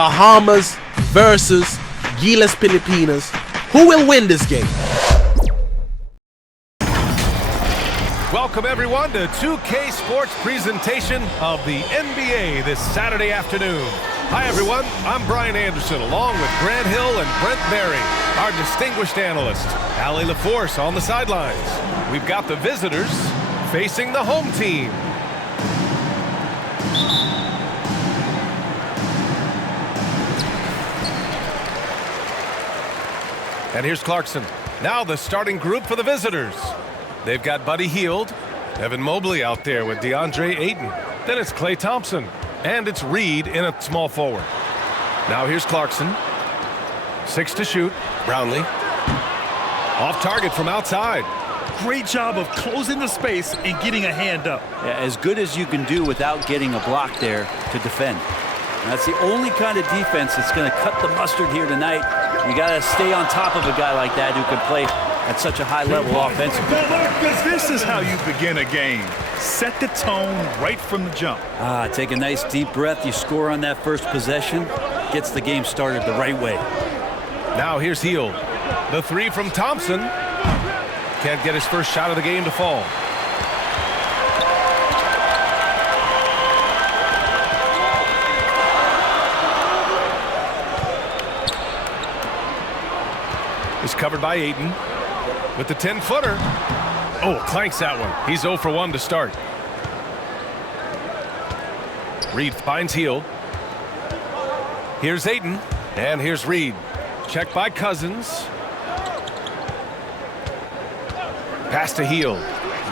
Bahamas versus GILAS Pilipinas. Who will win this game? Welcome everyone to 2K Sports presentation of the NBA this Saturday afternoon. Hi everyone, I'm Brian Anderson along with Grant Hill and Brent Berry, our distinguished analyst. Allie LaForce on the sidelines. We've got the visitors facing the home team. And here's Clarkson. Now the starting group for the visitors. They've got Buddy Hield, Evan Mobley out there with DeAndre Ayton. Then it's Klay Thompson. And it's Reed in a small forward. Now here's Clarkson. 6 to shoot. Brownlee. Off target from outside. Great job of closing the space and getting a hand up. Yeah, as good as you can do without getting a block there to defend. And that's the only kind of defense that's going to cut the mustard here tonight. You got to stay on top of a guy like that who can play at such a high level offensively. This is how you begin a game. Set the tone right from the jump. Take a nice deep breath. You score on that first possession. Gets the game started the right way. Now here's Hield. The 3 from Thompson. Can't get his first shot of the game to fall. He's covered by Ayton with the 10-footer. Oh, clanks that one. He's 0 for 1 to start. Reed finds Hield. Here's Ayton, and here's Reed. Checked by Cousins. Pass to Hield.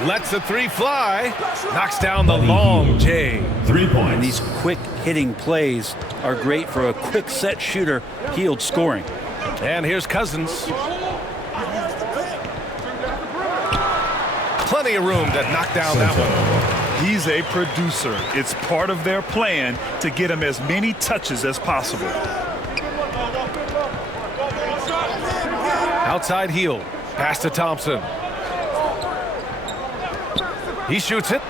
Lets the 3 fly. Knocks down the long J. 3 points. And these quick hitting plays are great for a quick set shooter. Hield scoring. And here's Cousins. Plenty of room to knock down that one. He's a producer. It's part of their plan to get him as many touches as possible. Outside Hield. Pass to Thompson. He shoots it.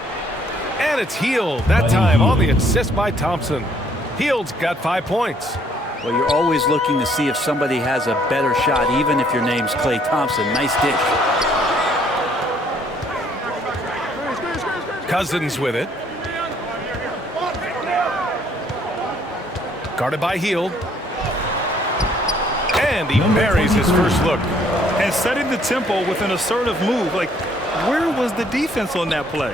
And it's Hield. That time on the assist by Thompson. Hield's got 5 points. Well, you're always looking to see if somebody has a better shot, even if your name's Klay Thompson. Nice dish. Cousins with it. Guarded by Hield. And he buries his first look. And setting the tempo with an assertive move. Like, where was the defense on that play?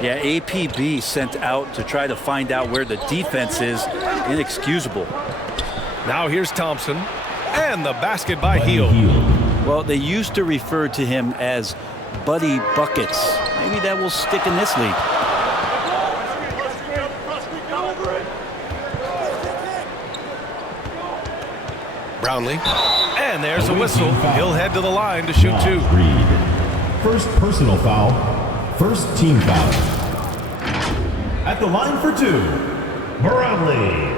Yeah, APB sent out to try to find out where the defense is. Inexcusable. Now here's Thompson. And the basket by Hield. Well, they used to refer to him as Buddy Buckets. Maybe that will stick in this league. Brownlee. And there's a whistle. He'll head to the line to shoot 2. First personal foul. First team foul. At the line for 2, Brownlee.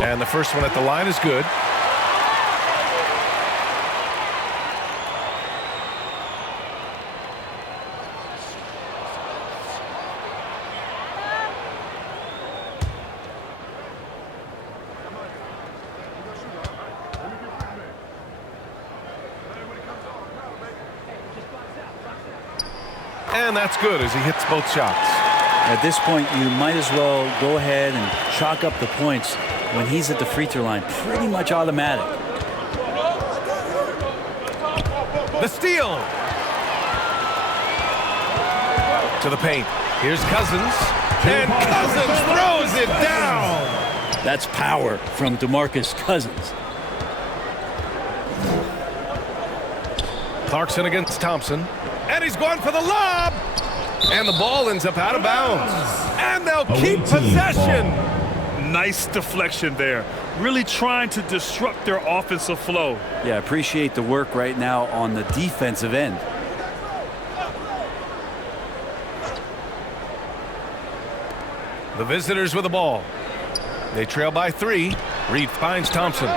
And the first one at the line is good. And that's good as he hits both shots. At this point, you might as well go ahead and chalk up the points when he's at the free throw line. Pretty much automatic. The steal. To the paint. Here's Cousins. And Cousins throws it down. That's power from DeMarcus Cousins. Clarkson against Thompson. And he's going for the lob. And the ball ends up out of bounds. And they'll keep possession. Nice deflection there. Really trying to disrupt their offensive flow. Yeah, appreciate the work right now on the defensive end. The visitors with the ball. They trail by 3. Reed finds Thompson.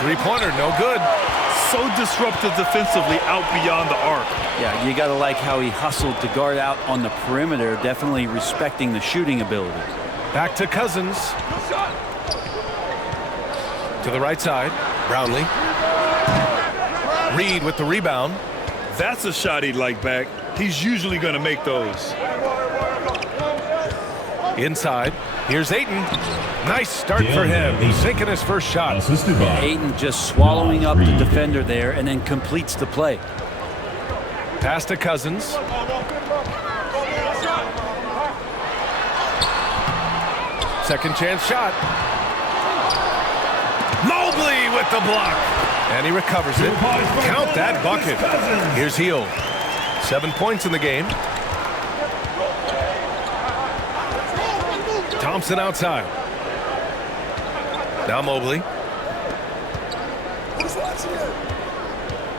Three-pointer, no good. So disruptive defensively out beyond the arc. Yeah, you got to like how he hustled to guard out on the perimeter, definitely respecting the shooting ability. Back to Cousins. To the right side, Brownlee. Reed with the rebound. That's a shot he'd like back. He's usually going to make those. Inside, here's Ayton. Nice start for him. Sinking his first shot. Ayton just swallowing up the defender there and then completes the play. Pass to Cousins. Second chance shot. Mobley with the block. And he recovers it. Count that bucket. Here's Hield. 7 points in the game. Thompson outside. Now Mobley.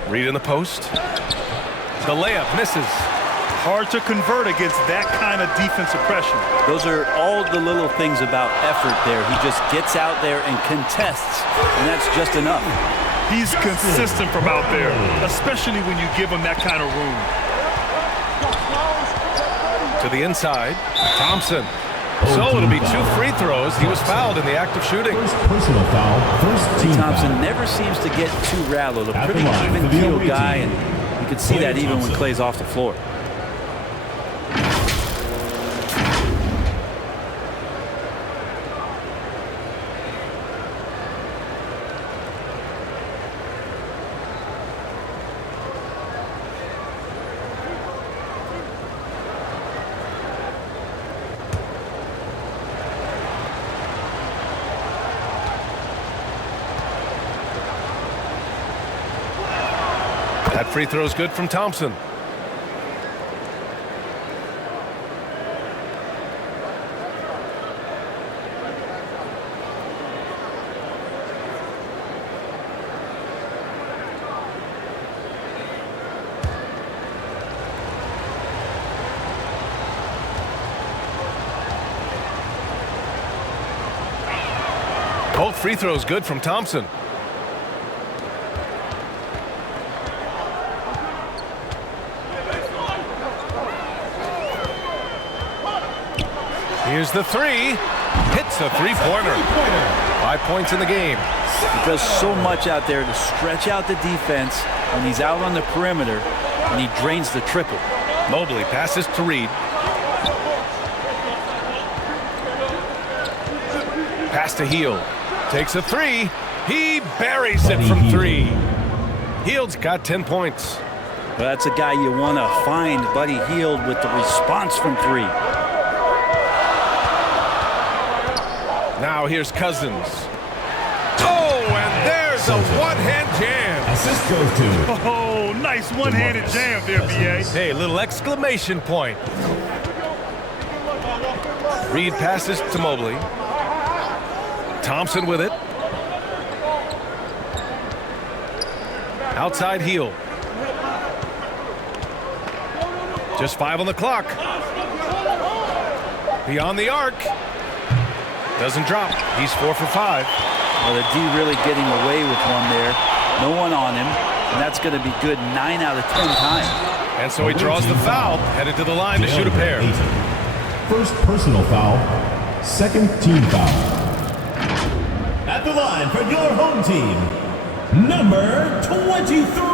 Reed in the post. The layup misses. Hard to convert against that kind of defensive pressure. Those are all the little things about effort there. He just gets out there and contests, and that's just enough. He's consistent from out there, especially when you give him that kind of room. To the inside, Thompson. So it'll be 2 free throws. He was fouled in the act of shooting. First personal foul, first team Thompson foul. never seems to get too rattled. A At the pretty line for the even-keeled away guy, team. and you can see that even when Clay's off the floor. That free throw is good from Thompson. Both free throws good from Thompson. Here's the 3. Hits a three-pointer. 5 points in the game. He does so much out there to stretch out the defense when he's out on the perimeter, and he drains the triple. Mobley passes to Reed. Pass to Hield. Takes a 3. He buries it from 3. Hield's got 10 points. Well, that's a guy you want to find, Buddy Hield, with the response from 3. Now here's Cousins. Oh, and there's a one-hand jam. Assist goes to. Oh, nice one-handed jam there, BA. Hey, little exclamation point. Reed passes to Mobley. Thompson with it. Outside Hield. Just 5 on the clock. Beyond the arc. Doesn't drop. He's 4 for 5. Well, the D really getting away with one there. No one on him, and that's going to be good 9 out of 10 times. And so he draws the foul, headed to the line to shoot a pair. First personal foul, second team foul. At the line for your home team, number 23.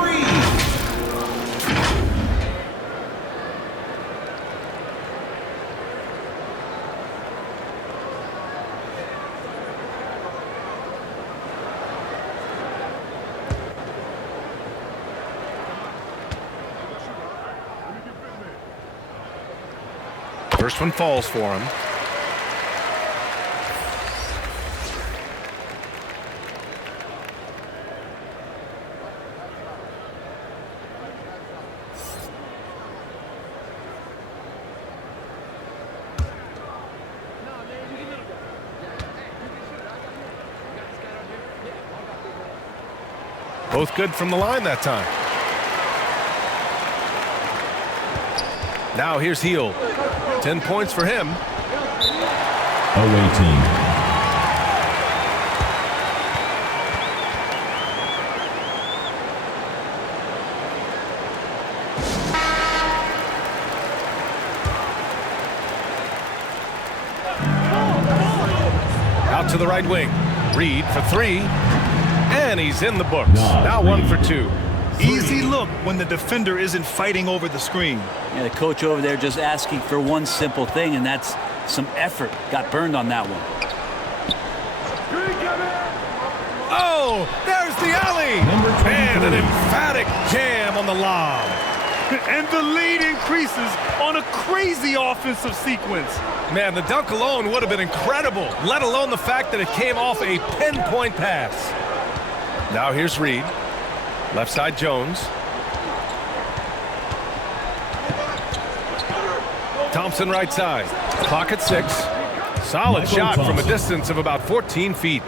First one falls for him. Both good from the line that time. Now here's Heel. 10 points for him. Away team. Out to the right wing. Reed for 3. And he's in the books. Now 1 for 2. Easy look when the defender isn't fighting over the screen. Yeah, the coach over there just asking for one simple thing, and that's some effort. Got burned on that one. Oh, there's the alley. And an emphatic jam on the lob. And the lead increases on a crazy offensive sequence. Man, the dunk alone would have been incredible, let alone the fact that it came off a pinpoint pass. Now here's Reed. Left side Jones. Thompson right side. Clock at 6. Solid shot from a distance of about 14 feet.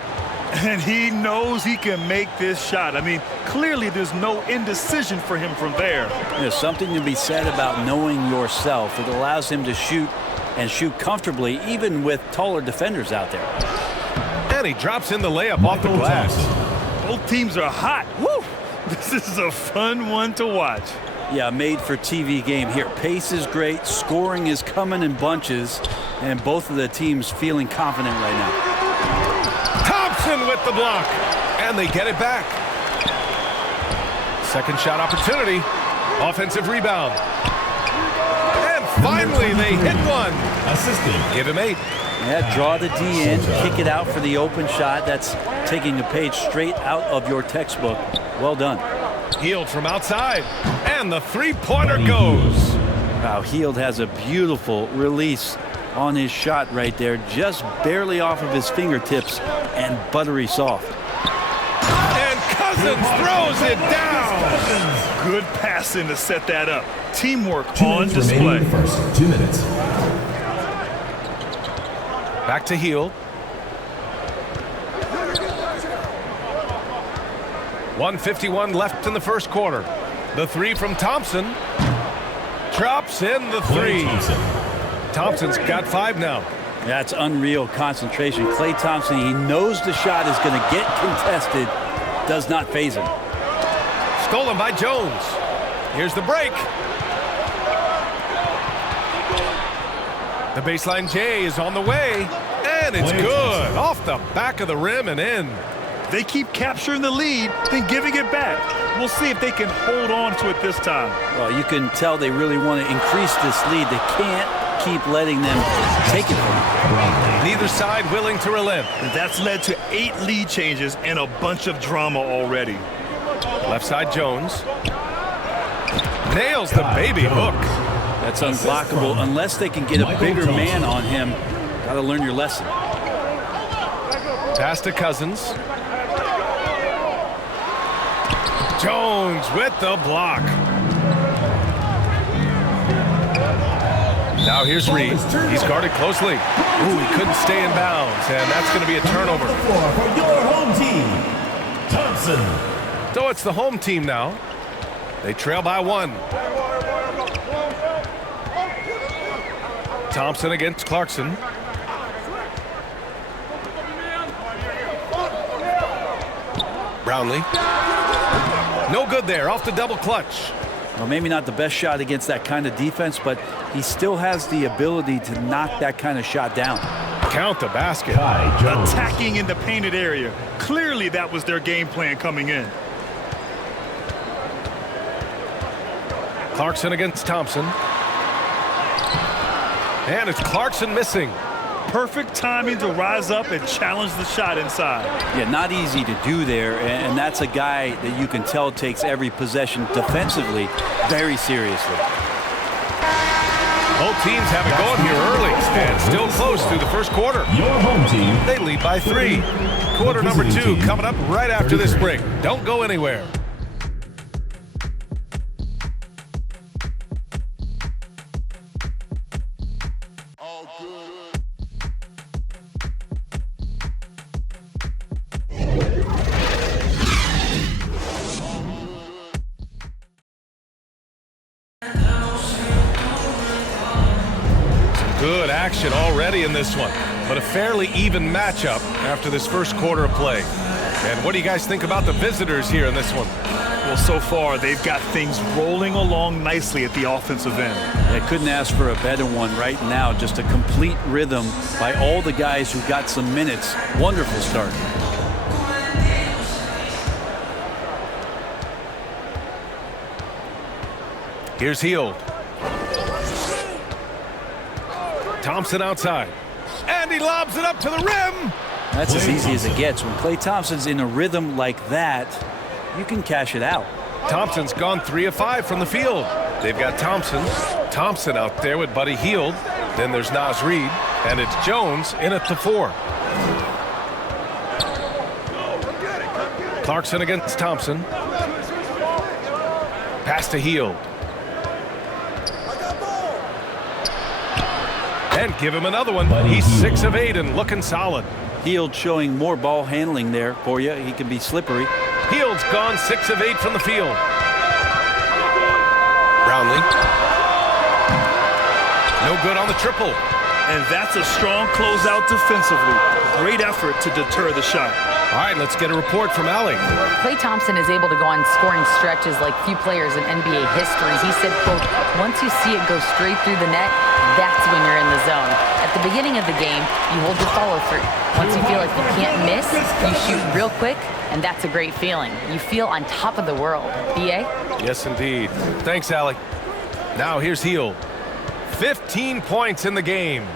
And he knows he can make this shot. I mean, clearly there's no indecision for him from there. There's something to be said about knowing yourself. It allows him to shoot and shoot comfortably, even with taller defenders out there. And he drops in the layup off the glass. Both teams are hot. Woo! This is a fun one to watch. Yeah, made for TV game here. Pace is great, scoring is coming in bunches, and both of the teams feeling confident right now. Thompson with the block, and they get it back. Second shot opportunity. Offensive rebound. And finally they hit one. Assisting. Give him 8. Yeah, draw the D in, kick it out for the open shot. That's taking a page straight out of your textbook. Well done. Healed from outside, and the three-pointer goes. Wow, Heald has a beautiful release on his shot right there, just barely off of his fingertips and buttery soft. And Cousins throws it down. Good passing to set that up. Teamwork 2 on minutes display. remaining in the first. 2 minutes. Back to Heald. 1:51 left in the first quarter. The 3 from Thompson. Drops in the 3. Thompson's got 5 now. That's unreal concentration. Klay Thompson, he knows the shot is going to get contested. Does not faze him. Stolen by Jones. Here's the break. The baseline J is on the way. And it's good. Off the back of the rim and in. They keep capturing the lead, then giving it back. We'll see if they can hold on to it this time. Well, you can tell they really want to increase this lead. They can't keep letting them take it from them. Neither side willing to relent. That's led to 8 lead changes and a bunch of drama already. Left side Jones. Nails the baby hook. That's unblockable unless they can get a bigger man on him. Got to learn your lesson. Pass to Cousins. Jones with the block. Now here's Reed. He's guarded closely. Ooh, he couldn't stay in bounds, and that's going to be a turnover. For your home team, Thompson. So it's the home team now. They trail by 1. Thompson against Clarkson. Brownlee. No good there, off the double clutch. Well, maybe not the best shot against that kind of defense, but he still has the ability to knock that kind of shot down. Count the basket. Attacking in the painted area. Clearly that was their game plan coming in. Clarkson against Thompson. And it's Clarkson missing. Perfect timing to rise up and challenge the shot inside. Yeah, not easy to do there, and that's a guy that you can tell takes every possession defensively very seriously. Both teams have it going here early and still close through the first quarter. Your home team. They lead by 3. Quarter number 2 coming up right after this break. Don't go anywhere. action already in this one, but a fairly even matchup after this first quarter of play. And what do you guys think about the visitors here in this one? Well, so far, they've got things rolling along nicely at the offensive end. I couldn't ask for a better one right now. Just a complete rhythm by all the guys who got some minutes. Wonderful start. Here's Heald. Thompson outside. And he lobs it up to the rim. That's as easy as it gets. When Klay Thompson's in a rhythm like that, you can cash it out. Thompson's gone 3 of 5 from the field. They've got Thompson out there with Buddy Heald. Then there's Naz Reid, and it's Jones in at the 4. Clarkson against Thompson. Pass to Heald. And give him another one. He's 6 of 8 and looking solid. Heald showing more ball handling there for you. He can be slippery. Heald's gone 6 of 8 from the field. Brownlee. No good on the triple. And that's a strong closeout defensively. Great effort to deter the shot. All right, let's get a report from Allie. Klay Thompson is able to go on scoring stretches like few players in NBA history. He said, quote, once you see it go straight through the net, that's when you're in the zone. At the beginning of the game, you hold your follow through. Once you feel like you can't miss, you shoot real quick, and that's a great feeling. You feel on top of the world. BA? Yes, indeed. Thanks, Allie. Now here's Heald. 15 points in the game.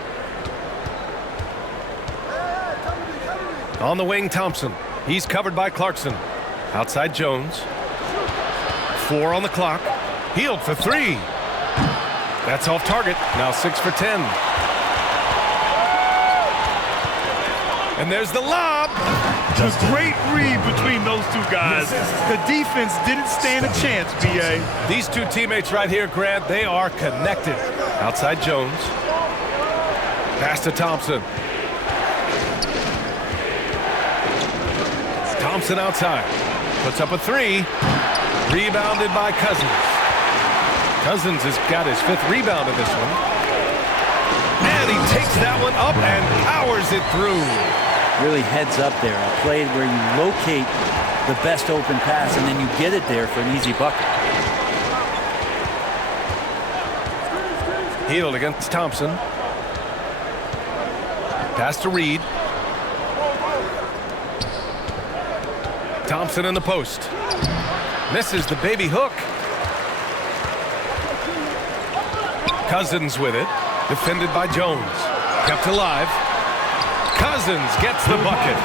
On the wing, Thompson. He's covered by Clarkson. Outside Jones. 4 on the clock. Heald for 3. That's off target. Now 6 for 10. And there's the lob. A great read between those two guys. The defense didn't stand a chance, BA. These two teammates right here, Grant, they are connected. Outside Jones. Pass to Thompson. Thompson outside. Puts up a 3. Rebounded by Cousins. Cousins has got his 5th rebound in this one. And he takes that one up and powers it through. Really heads up there. A play where you locate the best open pass and then you get it there for an easy bucket. Heald against Thompson. Pass to Reid. Thompson in the post. Misses the baby hook. Cousins with it. Defended by Jones. Kept alive. Cousins gets the bucket.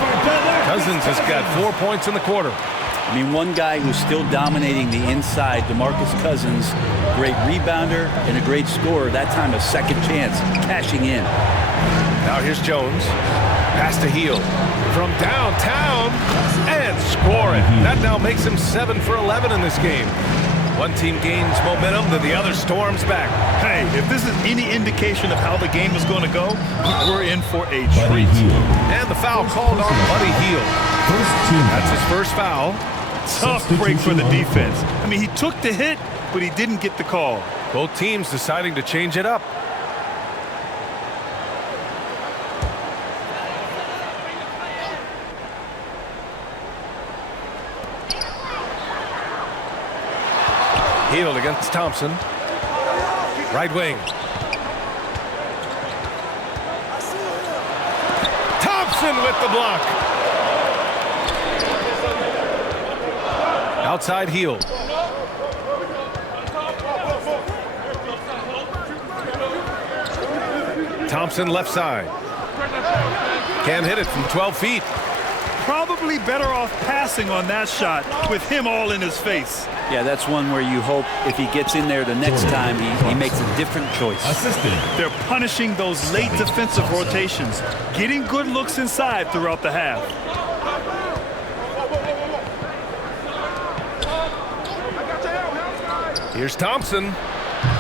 Cousins has got 4 points in the quarter. I mean, one guy who's still dominating the inside, DeMarcus Cousins, great rebounder and a great scorer. That time a second chance, cashing in. Now here's Jones. Pass to Heald. From downtown and scoring. That now makes him 7 for 11 in this game. One team gains momentum, then the other storms back. Hey, if this is any indication of how the game is going to go, we're in for a treat. And the foul called on Buddy Heald. That's his first foul. Tough break for the defense. I mean, he took the hit, but he didn't get the call. Both teams deciding to change it up. Heald against Thompson. Right wing. Thompson with the block. Outside Heald. Thompson left side. Can't hit it from 12 feet. Probably better off passing on that shot with him all in his face. Yeah, that's one where you hope if he gets in there the next time, he makes a different choice. They're punishing those late defensive rotations, getting good looks inside throughout the half. Here's Thompson.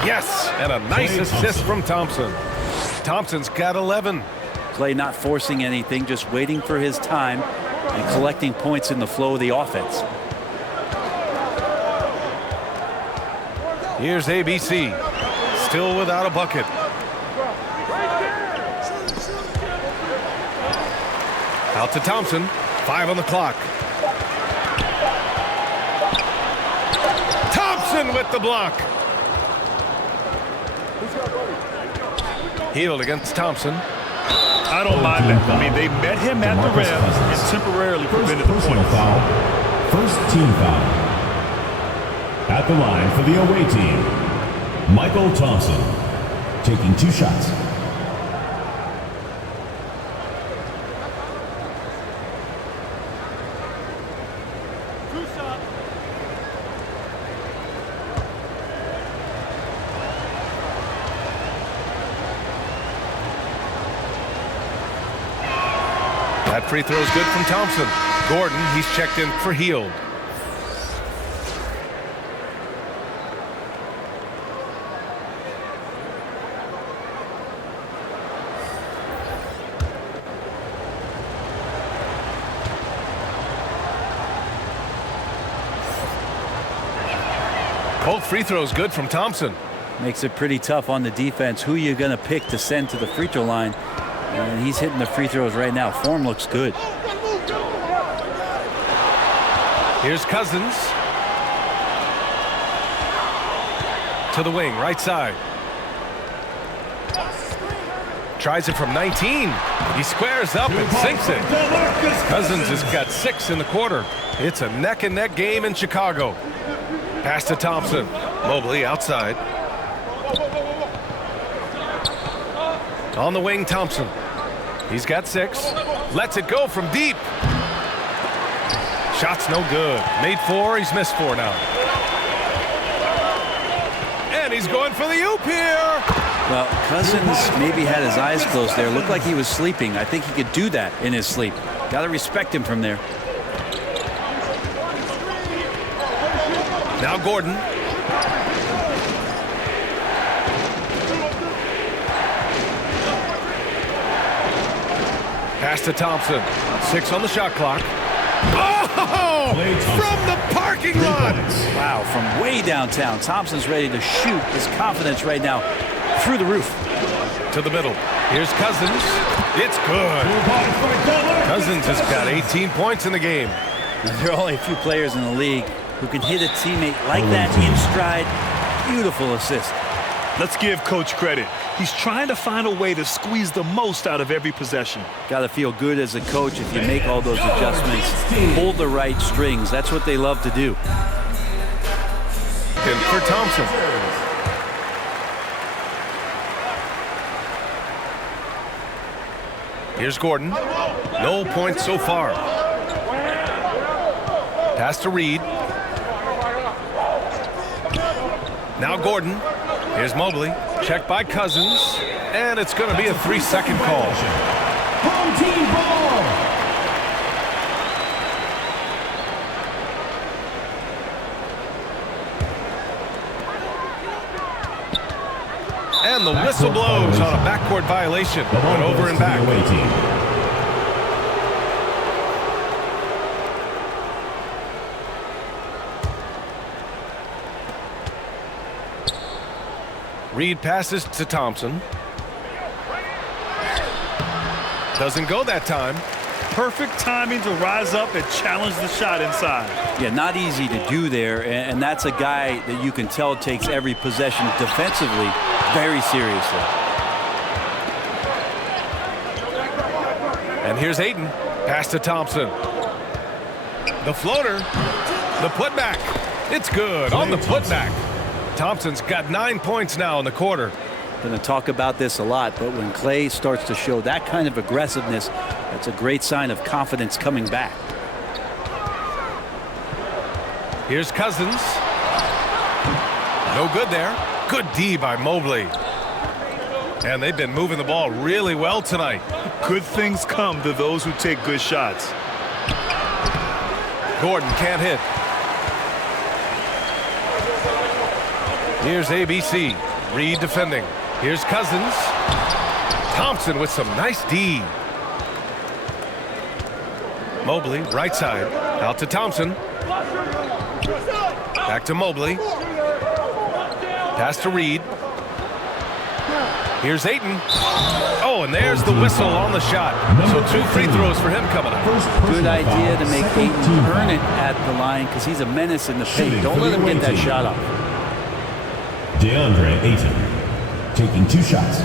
Yes, and a nice assist from Thompson. Thompson's got 11. Klay not forcing anything, just waiting for his time and collecting points in the flow of the offense. Here's ABC, still without a bucket. Out to Thompson. 5 on the clock. Thompson with the block. Healed against Thompson. I don't mind that. I mean, they met him at the rim and temporarily prevented the points. Foul. First team foul. At the line for the away team, Michael Thompson, taking 2 shots. That free throw is good from Thompson. Gordon, he's checked in for Healed. Both free throws good from Thompson. Makes it pretty tough on the defense. Who you going to pick to send to the free throw line? And he's hitting the free throws right now. Form looks good. Here's Cousins. To the wing, right side. Tries it from 19. He squares up and sinks it. Cousins has got 6 in the quarter. It's a neck-and-neck game in Chicago. Pass to Thompson. Mobley outside. On the wing, Thompson. He's got 6. Lets it go from deep. Shot's no good. Made 4. He's missed 4 now. And he's going for the oop here. Well, Cousins maybe had his eyes closed there. Looked like he was sleeping. I think he could do that in his sleep. Got to respect him from there. Now Gordon. Pass to Thompson. 6 on the shot clock. Oh! From the parking lot! Wow, from way downtown. Thompson's ready to shoot. His confidence right now through the roof. To the middle. Here's Cousins. It's good. Cousins has got 18 points in the game. There are only a few players in the league who can hit a teammate like that in stride. Beautiful assist. Let's give Coach credit. He's trying to find a way to squeeze the most out of every possession. Got to feel good as a coach if you make all those adjustments. Pull the right strings. That's what they love to do. And for Thompson. Here's Gordon. No points so far. Pass to Reed. Now Gordon. Here's Mobley. Checked by Cousins. And it's going to be a 3-second call. Home team ball. And the whistle blows on a backcourt violation. Went over and back. Reed passes to Thompson. Doesn't go that time. Perfect timing to rise up and challenge the shot inside. Yeah, not easy to do there, and that's a guy that you can tell takes every possession defensively very seriously. And here's Ayton. Pass to Thompson. The floater. The putback. It's good on the putback. Thompson's got 9 points now in the quarter. Going to talk about this a lot, but when Clay starts to show that kind of aggressiveness, that's a great sign of confidence coming back. Here's Cousins. No good there. Good D by Mobley. And they've been moving the ball really well tonight. Good things come to those who take good shots. Gordon can't hit. Here's ABC. Reed defending. Here's Cousins. Thompson with some nice D. Mobley, right side. Out to Thompson. Back to Mobley. Pass to Reed. Here's Ayton. Oh, and there's the whistle on the shot. So 2 free throws for him coming up. Good idea to make Ayton earn it at the line because he's a menace in the paint. Don't let him get that shot off. DeAndre Ayton taking 2 shots.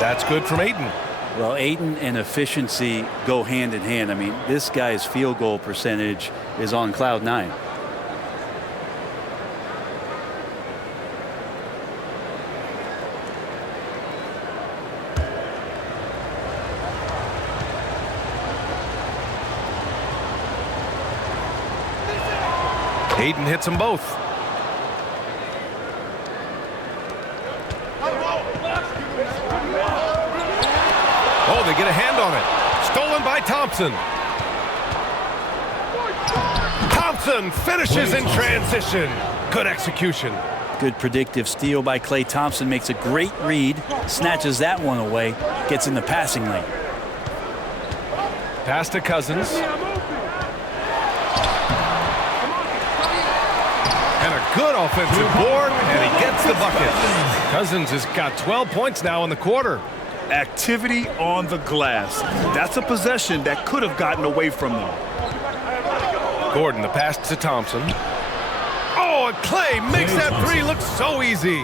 That's good from Ayton. Well, Ayton and efficiency go hand in hand. I mean, this guy's field goal percentage is on cloud 9. Ayton hits them both. Oh, they get a hand on it. Stolen by Thompson. Thompson finishes in transition. Good execution. Good predictive steal by Klay Thompson. Makes a great read. Snatches that one away. Gets in the passing lane. Pass to Cousins. And a good offensive board, and he gets the bucket. Cousins has got 12 points now in the quarter. Activity on the glass. That's a possession that could have gotten away from them. Gordon, the pass to Thompson. Oh, and Klay makes that 3 look so easy.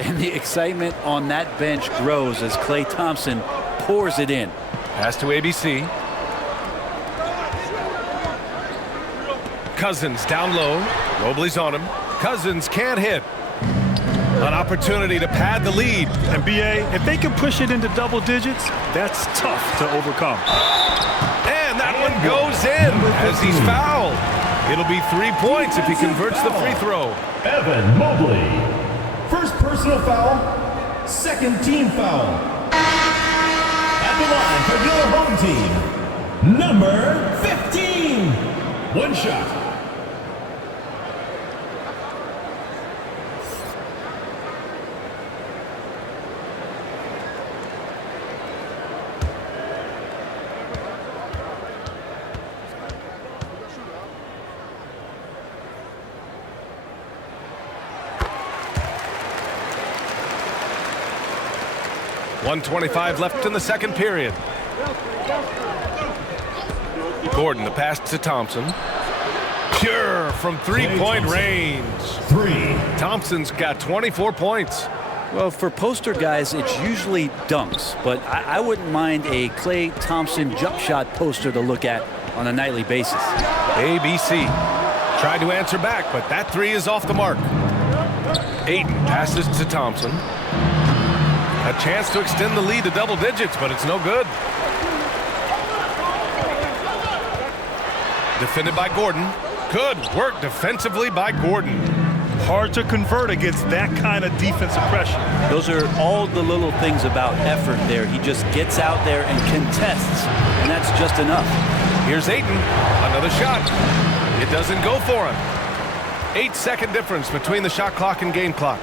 And the excitement on that bench grows as Klay Thompson pours it in. Pass to ABC. Cousins down low. Mobley's on him. Cousins can't hit. An opportunity to pad the lead. And BA, if they can push it into double digits, that's tough to overcome. And that one goes in as he's fouled. It'll be 3 points if he converts the free throw. Evan Mobley. First personal foul, second team foul. At the line for your home team, number 15. 1 shot. .125 left in the second period. Gordon, the pass to Thompson. Pure from 3-point range. 3. Thompson's got 24 points. Well, for poster guys, it's usually dunks, but I wouldn't mind a Klay Thompson jump shot poster to look at on a nightly basis. ABC tried to answer back, but that 3 is off the mark. Ayton passes to Thompson. A chance to extend the lead to double digits, but it's no good. Defended by Gordon. Good work defensively by Gordon. Hard to convert against that kind of defensive pressure. Those are all the little things about effort there. He just gets out there and contests, and that's just enough. Here's Ayton. Another shot. It doesn't go for him. 8-second difference between the shot clock and game clock.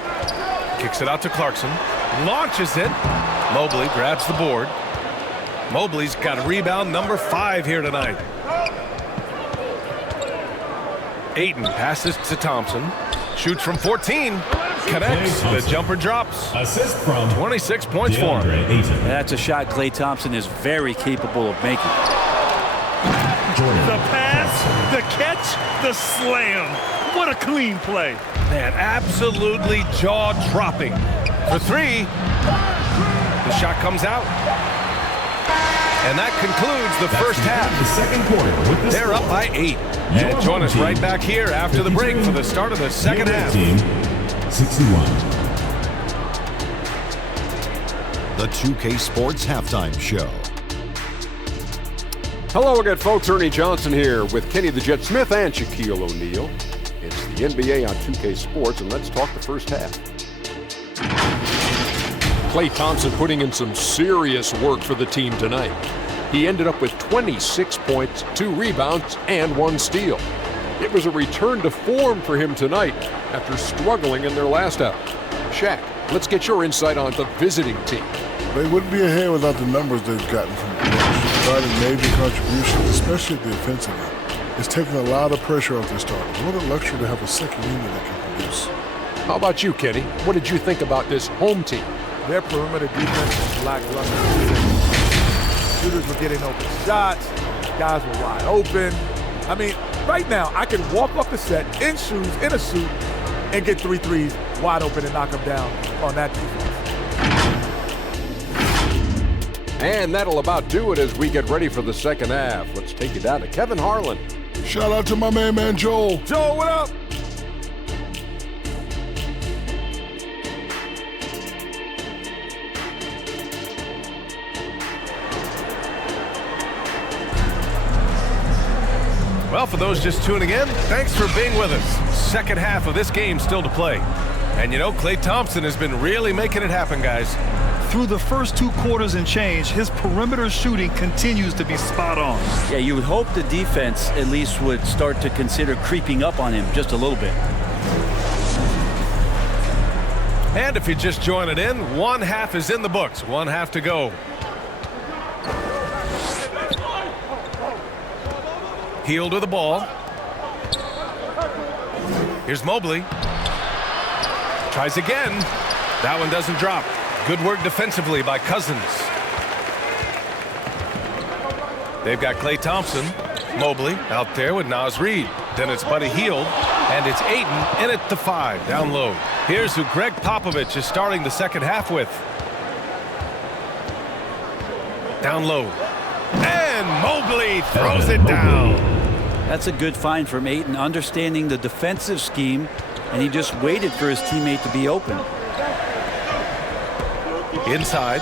Kicks it out to Clarkson. Launches it. Mobley grabs the board. Mobley's got a rebound number 5 here tonight. Ayton passes to Thompson. Shoots from 14. Connects. The jumper drops. Assist from 26 points for him. Ayton. That's a shot Klay Thompson is very capable of making. Jordan. The pass, the catch, the slam. What a clean play. Man, absolutely jaw-dropping. For 3, the shot comes out. And that concludes the first half. The second quarter with the They're up by 8. And join us right back here after the break for the start of the second half. Team 61. The 2K Sports Halftime Show. Hello again, folks. Ernie Johnson here with Kenny the Jet Smith and Shaquille O'Neal. It's the NBA on 2K Sports, and let's talk the first half. Klay Thompson putting in some serious work for the team tonight. He ended up with 26 points, 2 rebounds, and 1 steal. It was a return to form for him tonight after struggling in their last out. Shaq, let's get your insight on the visiting team. They wouldn't be ahead without the numbers they've gotten from the bench. Providing major contributions, especially at the offensive end. It's taking a lot of pressure off their starters. What a luxury to have a second unit that can produce. How about you, Kenny? What did you think about this home team? Their perimeter defense was lackluster. Shooters were getting open shots. Guys were wide open. I mean, right now, I can walk off the set in shoes, in a suit, and get 3 threes wide open and knock them down on that defense. And that'll about do it as we get ready for the second half. Let's take you down to Kevin Harlan. Shout out to my man Joel. Joel, what up? Well, for those just tuning in, thanks for being with us. Second half of this game still to play. And you know, Klay Thompson has been really making it happen, guys. Through the first 2 quarters and change, his perimeter shooting continues to be spot on. Yeah, you would hope the defense at least would start to consider creeping up on him just a little bit. And if you're just joining in, one half is in the books. One half to go. Healed with the ball. Here's Mobley. Tries again. That one doesn't drop. Good work defensively by Cousins. They've got Klay Thompson. Mobley out there with Naz Reid. Then it's Buddy Hield. And it's Ayton in at the 5, down low. Here's who Greg Popovich is starting the second half with. Down low. And Mobley throws it down. That's a good find from Ayton, understanding the defensive scheme, and he just waited for his teammate to be open. Inside.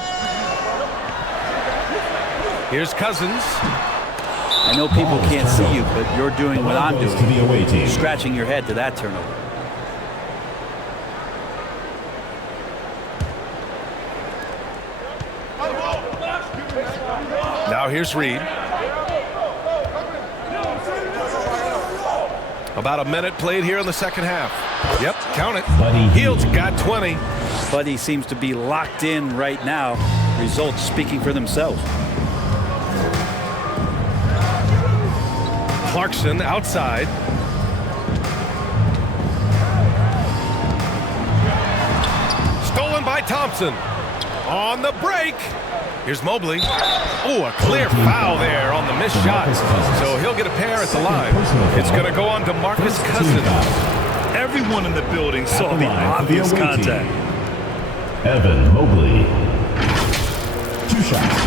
Here's Cousins. I know people can't see you, but you're doing what I'm doing. Scratching your head to that turnover. Now here's Reid. About a minute played here in the second half. Yep, count it. Hield's got 20. Buddy seems to be locked in right now. Results speaking for themselves. Clarkson outside. Stolen by Thompson. On the break. Here's Mobley. Oh, a clear foul there on the missed shot. So he'll get a pair at the line. It's going to go on to Marcus Cousins. Everyone in the building saw the obvious contact. Evan Mobley. 2 shots.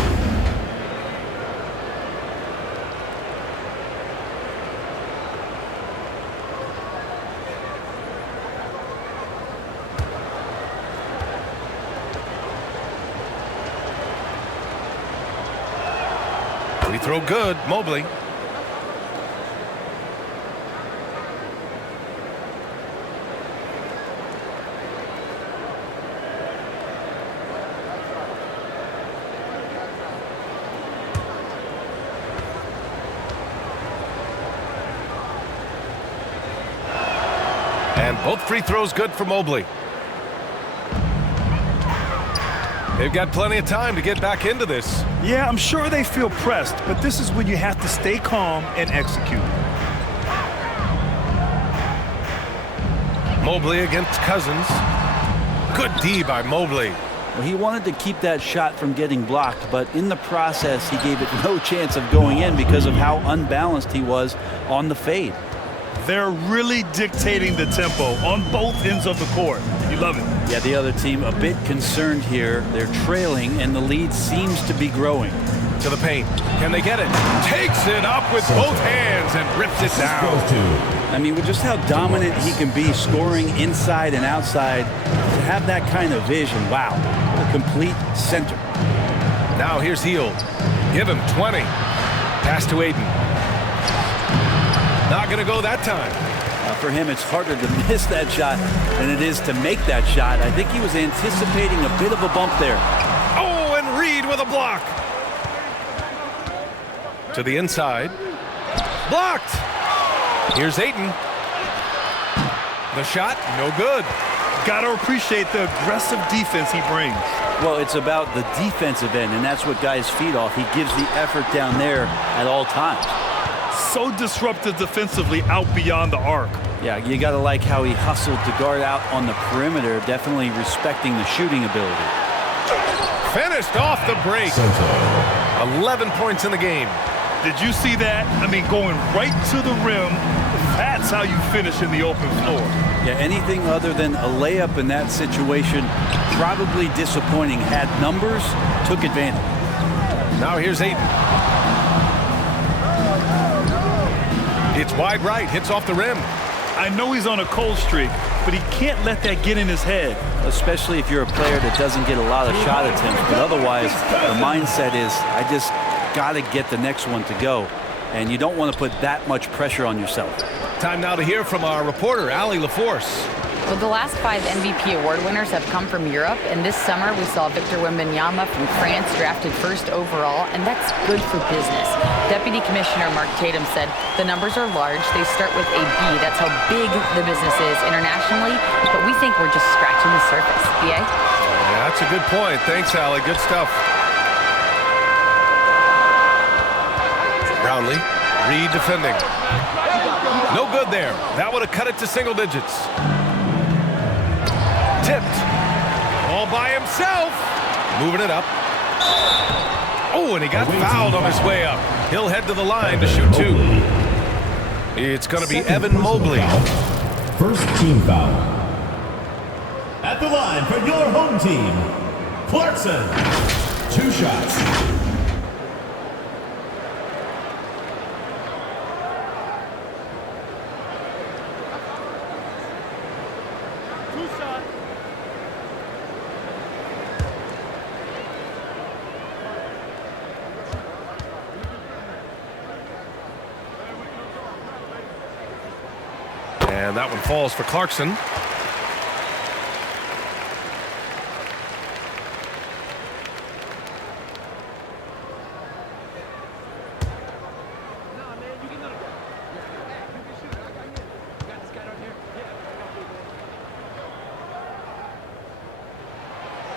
Free throw good, Mobley. And both free throws good for Mobley. They've got plenty of time to get back into this. Yeah, I'm sure they feel pressed, but this is when you have to stay calm and execute. Mobley against Cousins. Good D by Mobley. Well, he wanted to keep that shot from getting blocked, but in the process, he gave it no chance of going in because of how unbalanced he was on the fade. They're really dictating the tempo on both ends of the court. You love it. Yeah, the other team a bit concerned here. They're trailing, and the lead seems to be growing. To the paint. Can they get it? Takes it up with both hands and rips it down. I mean, with just how dominant he can be scoring inside and outside, to have that kind of vision, wow, a complete center. Now here's Hield. Give him 20. Pass to Ayton. Not going to go that time. For him, it's harder to miss that shot than it is to make that shot. I think he was anticipating a bit of a bump there. Oh, and Reid with a block. To the inside. Blocked. Here's Ayton. The shot, no good. Got to appreciate the aggressive defense he brings. Well, it's about the defensive end, and that's what guys feed off. He gives the effort down there at all times. So disruptive defensively out beyond the arc. Yeah, you got to like how he hustled to guard out on the perimeter, definitely respecting the shooting ability. Finished off the break. 11 points in the game. Did you see that? I mean, going right to the rim, that's how you finish in the open floor. Yeah, anything other than a layup in that situation, probably disappointing. Had numbers, took advantage. Now here's Aiden. It's wide right, hits off the rim. I know he's on a cold streak, but he can't let that get in his head. Especially if you're a player that doesn't get a lot of shot attempts, but otherwise the mindset is, I just got to get the next one to go, and you don't want to put that much pressure on yourself. Time now to hear from our reporter, Allie LaForce. Well, the last 5 MVP award winners have come from Europe, and this summer we saw Victor Wembanyama from France drafted 1st overall, and that's good for business. Deputy Commissioner Mark Tatum said the numbers are large. They start with a B. That's how big the business is internationally, but we think we're just scratching the surface. BA? Yeah, that's a good point. Thanks, Allie. Good stuff. Brownlee, Reed defending. No good there. That would have cut it to single digits. Tipped. All by himself. Moving it up. Oh, and he got fouled on his way up. He'll head to the line to shoot 2. It's going to be Evan Mobley. First team foul. At the line for your home team, Clarkson. 2 shots. And that one falls for Clarkson.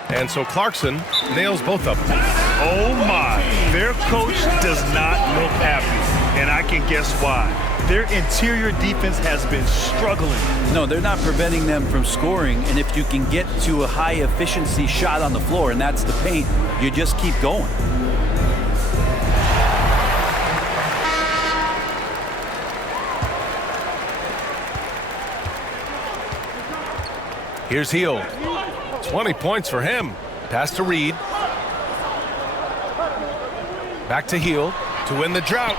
And so Clarkson nails both of them. Oh my, their coach does not look happy, and I can guess why. Their interior defense has been struggling. No, they're not preventing them from scoring, and if you can get to a high efficiency shot on the floor, and that's the paint, you just keep going. Here's Heel. 20 points for him. Pass to Reed. Back to Heel to win the drought.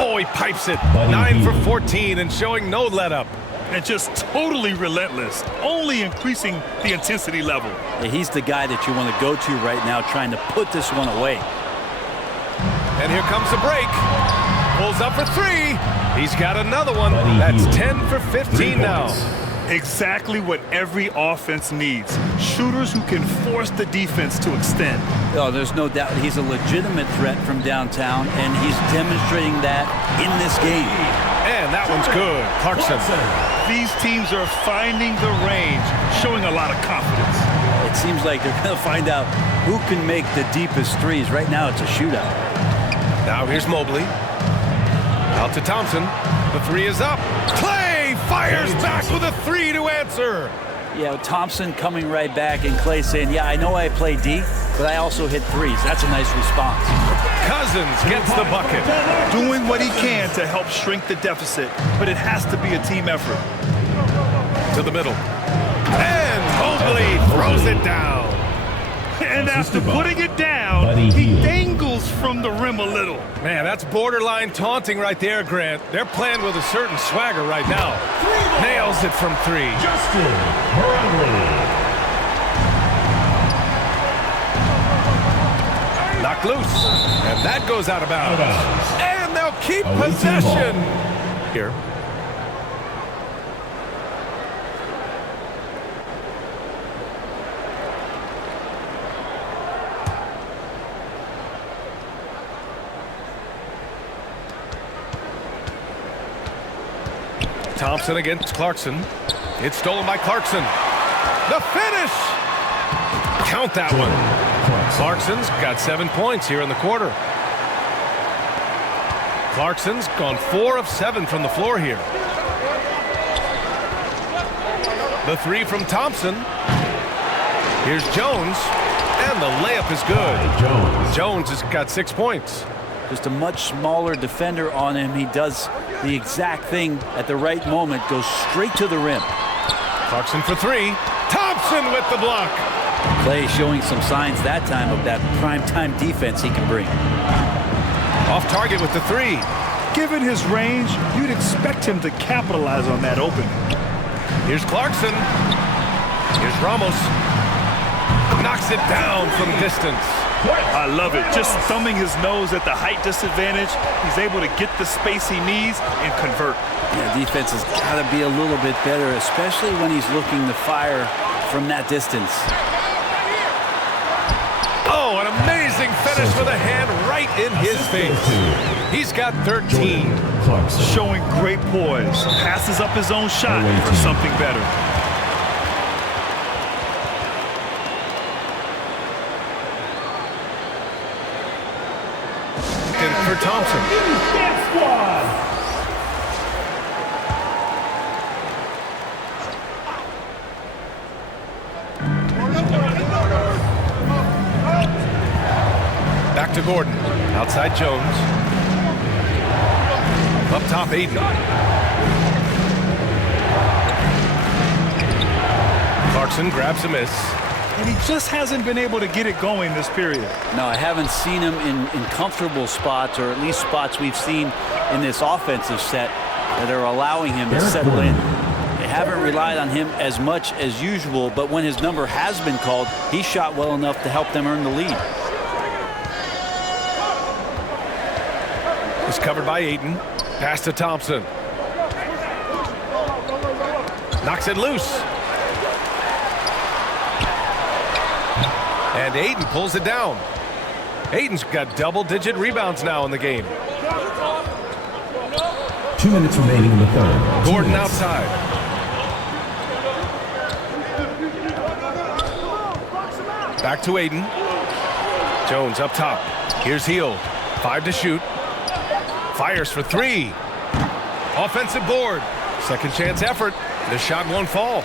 Oh, he pipes it. 9 for 14 and showing no let-up. And just totally relentless, only increasing the intensity level. Yeah, he's the guy that you want to go to right now, trying to put this one away. And here comes the break. Pulls up for 3. He's got another one. That's 10 for 15 now. Exactly what every offense needs. Shooters who can force the defense to extend. Oh, there's no doubt he's a legitimate threat from downtown, and he's demonstrating that in this game. And that one's good. Clarkson. These teams are finding the range, showing a lot of confidence. It seems like they're going to find out who can make the deepest threes. Right now, it's a shootout. Now here's Mobley. Out to Thompson. The 3 is up. Clay fires back with a 3 to answer. Yeah, Thompson coming right back, and Clay saying, yeah, I know I play D, but I also hit 3s. That's a nice response. Cousins gets the bucket. Doing what he can to help shrink the deficit, but it has to be a team effort. To the middle. And Mobley throws it down. And after putting it down, he dangles from the rim a little. Man, that's borderline taunting right there, Grant. They're playing with a certain swagger right now. Nails it from 3. Justin Barangay. Knocked loose. And that goes out of bounds. And they'll keep possession. Here. Thompson against Clarkson. It's stolen by Clarkson. The finish! Count that one. Clarkson's got 7 points here in the quarter. Clarkson's gone 4 of 7 from the floor here. The 3 from Thompson. Here's Jones, and the layup is good. Jones has got 6 points. Just a much smaller defender on him. He does the exact thing at the right moment, goes straight to the rim. Clarkson for 3. Thompson with the block. Clay showing some signs that time of that prime-time defense he can bring. Off target with the 3. Given his range, you'd expect him to capitalize on that opening. Here's Clarkson. Here's Ramos. Knocks it down from distance. I love it. Just thumbing his nose at the height disadvantage. He's able to get the space he needs and convert. Yeah, defense has got to be a little bit better, especially when he's looking to fire from that distance. Oh, an amazing finish with a hand right in his face. He's got 13. Showing great poise. Passes up his own shot for something better. And for Thompson. Back to Gordon. Outside Jones. Up top, Aiden. Clarkson grabs a miss. And he just hasn't been able to get it going this period. No, I haven't seen him in comfortable spots, or at least spots we've seen in this offensive set that are allowing him to settle in. They haven't relied on him as much as usual, but when his number has been called, he shot well enough to help them earn the lead. It's covered by Aiden. Pass to Thompson. Knocks it loose. And Aiden pulls it down. Aiden's got double-digit rebounds now in the game. 2 minutes remaining in the third. Gordon outside. Back to Aiden. Jones up top. Here's Heel. 5 to shoot. Fires for 3. Offensive board. Second chance effort. The shot won't fall.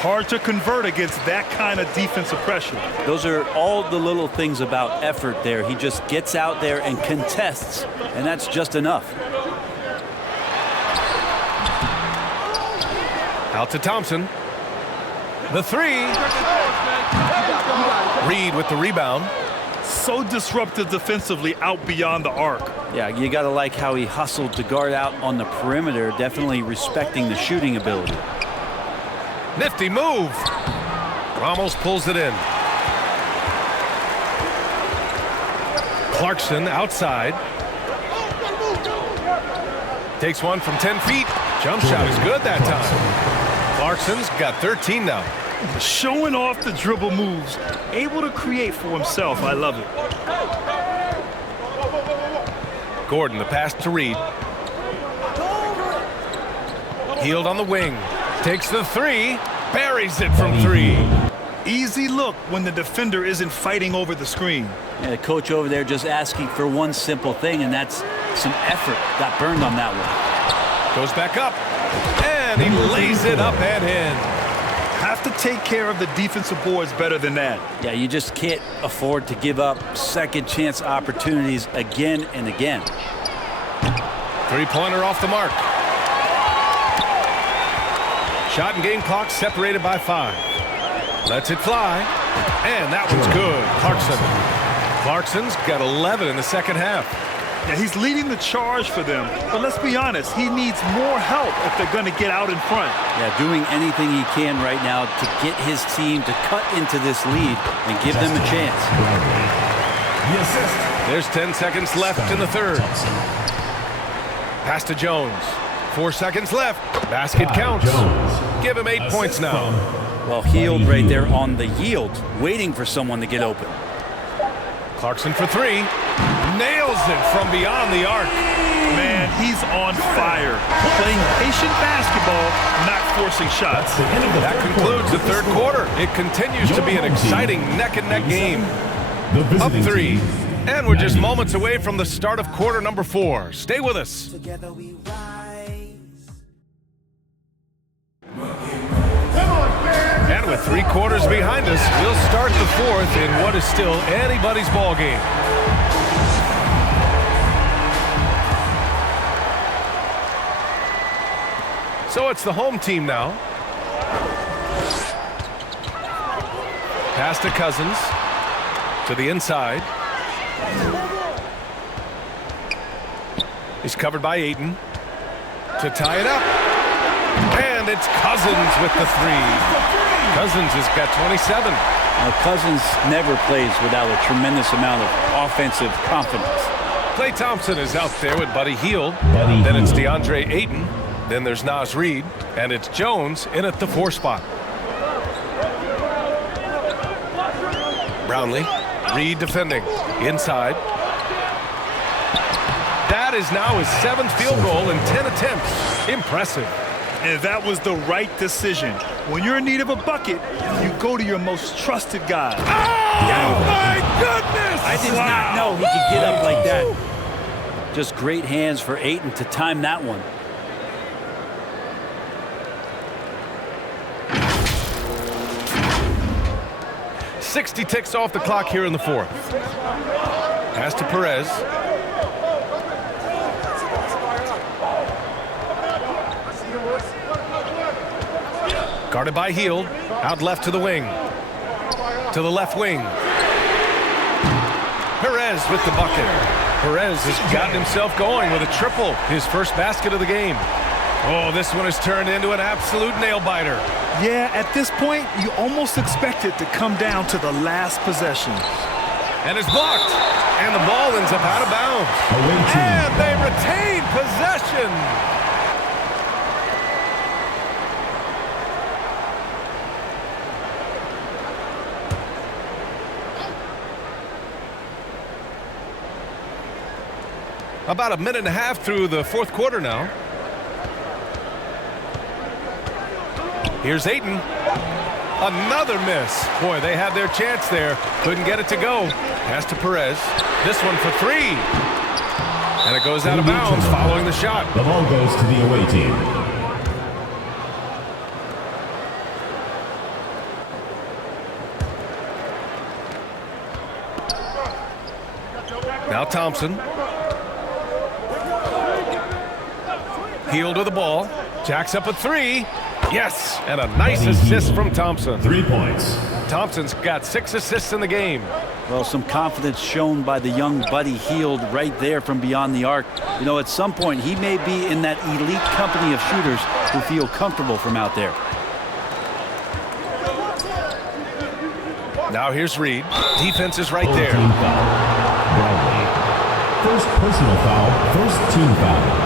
Hard to convert against that kind of defensive pressure. Those are all the little things about effort there. He just gets out there and contests, and that's just enough. Out to Thompson. The 3. Reed with the rebound. So disruptive defensively out beyond the arc. Yeah, you got to like how he hustled to guard out on the perimeter, definitely respecting the shooting ability. Nifty move. Ramos pulls it in. Clarkson outside. Takes one from 10 feet. Jump shot is good that time. Clarkson's got 13 now. Showing off the dribble moves. Able to create for himself. I love it. Gordon, the pass to Reed. Healed on the wing. Takes the 3. Buries it from 3. Easy look when the defender isn't fighting over the screen. Yeah, the coach over there just asking for one simple thing, and that's some effort. Got burned on that one. Goes back up. And he lays it up and in. Have to take care of the defensive boards better than that. Yeah, you just can't afford to give up second chance opportunities again and again. 3-pointer off the mark. Shot and game clock separated by 5. Lets it fly. And that one's good. Clarkson's got 11 in the second half. Yeah, he's leading the charge for them. But let's be honest, he needs more help if they're going to get out in front. Yeah, doing anything he can right now to get his team to cut into this lead and give them a chance. There's 10 seconds left in the third. Pass to Jones. 4 seconds left. Basket counts. Give him 8 points now. Well, healed right there on the yield, waiting for someone to get open. Clarkson for 3. nails it from beyond the arc. Man, he's on fire. Playing patient basketball, not forcing shots. That concludes the third quarter. It continues to be an exciting neck-and-neck game. Up 3, and we're just moments away from the start of quarter number 4. Stay with us. And with 3 quarters behind us, we'll start the 4th in what is still anybody's ball game. So it's the home team now. Pass to Cousins. To the inside. He's covered by Ayton. To tie it up. And it's Cousins with the 3. Cousins has got 27. Now, Cousins never plays without a tremendous amount of offensive confidence. Klay Thompson is out there with Buddy Hield. Then it's DeAndre Ayton. Then there's Naz Reid. And it's Jones in at the 4 spot. Brownlee. Reid defending. Inside. That is now his 7th field goal in 10 attempts. Impressive. And that was the right decision. When you're in need of a bucket, you go to your most trusted guy. Oh, my goodness! I did not know he could get up like that. Just great hands for Ayton to time that one. .60 ticks off the clock here in the 4th. Pass to Perez. Guarded by Hield. Out left to the wing. To the left wing. Perez with the bucket. Perez has gotten himself going with a triple. His first basket of the game. Oh, this one has turned into an absolute nail-biter. Yeah, at this point, you almost expect it to come down to the last possession. And it's blocked. And the ball ends up out of bounds. And they retain possession. About a minute and a half through the 4th quarter now. Here's Ayton. Another miss. Boy, they had their chance there. Couldn't get it to go. Pass to Perez. This one for 3. And it goes out of bounds following the shot. The ball goes to the away team. Now Thompson. Hield with the ball. Jacks up a 3. Yes, and a nice assist from Thompson. 3 points. Thompson's got 6 assists in the game. Well, some confidence shown by the young Buddy Hield right there from beyond the arc. You know, at some point, he may be in that elite company of shooters who feel comfortable from out there. Now here's Reid. Defense is right there. Team foul. Grabe. First personal foul, first team foul.